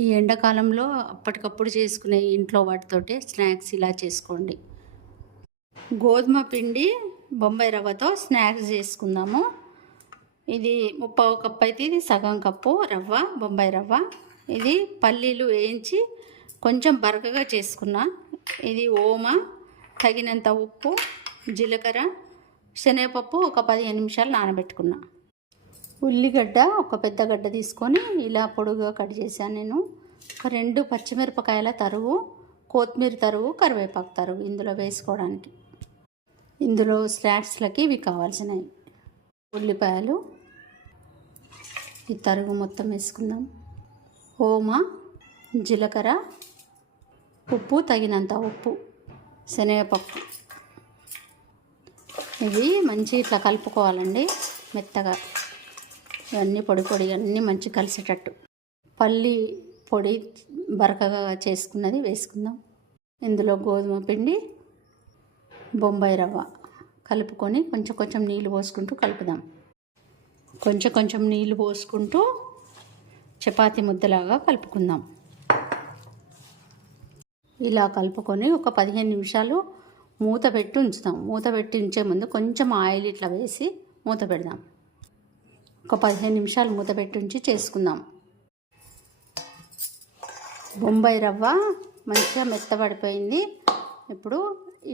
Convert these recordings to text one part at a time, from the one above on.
ఈ ఎండాకాలంలో అప్పటికప్పుడు చేసుకునే ఇంట్లో వాటితోటే స్నాక్స్ ఇలా చేసుకోండి. గోధుమ పిండి బొంబాయి రవ్వతో స్నాక్స్ చేసుకుందాము. ఇది 3/4 కప్పు అయితే ఇది సగం కప్పు రవ్వ, బొంబాయి రవ్వ. ఇది పల్లీలు వేయించి కొంచెం బరకగా చేసుకున్నా. ఇది ఓమ, తగినంత ఉప్పు, జీలకర్ర, శనగపప్పు ఒక 15 నిమిషాలు నానబెట్టుకున్నా. ఉల్లిగడ్డ ఒక పెద్ద గడ్డ తీసుకొని ఇలా పొడుగుగా కట్ చేశాను నేను. ఒక 2 పచ్చిమిరపకాయల తరుగు, కొత్తిమీర తరుగు, కరివేపాకు తరుగు ఇందులో వేసుకోవడానికి. ఇందులో స్నాక్స్లకి ఇవి కావాల్సినవి. ఉల్లిపాయలు, ఈ తరుగు మొత్తం వేసుకుందాం. ఓమ, జీలకర్ర, ఉప్పు, తగినంత ఉప్పు, శనగపప్పు. ఇవి మంచి ఇట్లా కలుపుకోవాలండి మెత్తగా. ఇవన్నీ పొడి పొడి అన్నీ మంచి కలిసేటట్టు. పల్లి పొడి బరకగా చేసుకున్నది వేసుకుందాం. ఇందులో గోధుమ పిండి, బొంబాయి రవ్వ కలుపుకొని కొంచెం కొంచెం నీళ్ళు పోసుకుంటూ కలుపుదాం. కొంచెం కొంచెం నీళ్ళు పోసుకుంటూ చపాతీ ముద్దలాగా కలుపుకుందాం. ఇలా కలుపుకొని ఒక 15 నిమిషాలు మూత పెట్టి ఉంచుతాం. మూత పెట్టి ఉంచే ముందు కొంచెం ఆయిల్ ఇట్లా వేసి మూత పెడదాం. ఒక 15 నిమిషాలు మూత పెట్టి ఉంచి చేసుకుందాం. బొంబాయి రవ్వ మంచిగా మెత్తబడిపోయింది. ఇప్పుడు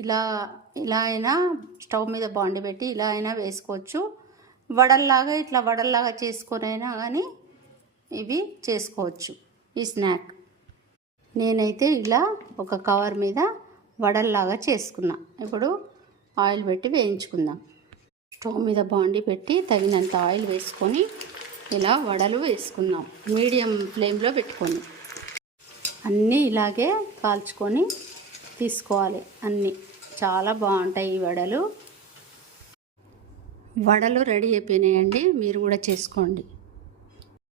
ఇలా అయినా స్టవ్ మీద బాండి పెట్టి ఇలా అయినా వేసుకోవచ్చు. వడల్లాగా చేసుకొనైనా కానీ ఇవి చేసుకోవచ్చు ఈ స్నాక్. నేనైతే ఇలా ఒక కవర్ మీద వడల్లాగా చేసుకున్నా. ఇప్పుడు ఆయిల్ పెట్టి వేయించుకుందాం. స్టవ్ మీద బాండి పెట్టి తగినంత ఆయిల్ వేసుకొని ఇలా వడలు వేసుకుందాం. మీడియం ఫ్లేమ్లో పెట్టుకొని అన్నీ ఇలాగే కాల్చుకొని తీసుకోవాలి. అన్నీ చాలా బాగుంటాయి ఈ వడలు. వడలు రెడీ అయిపోయినాయండి. మీరు కూడా చేసుకోండి.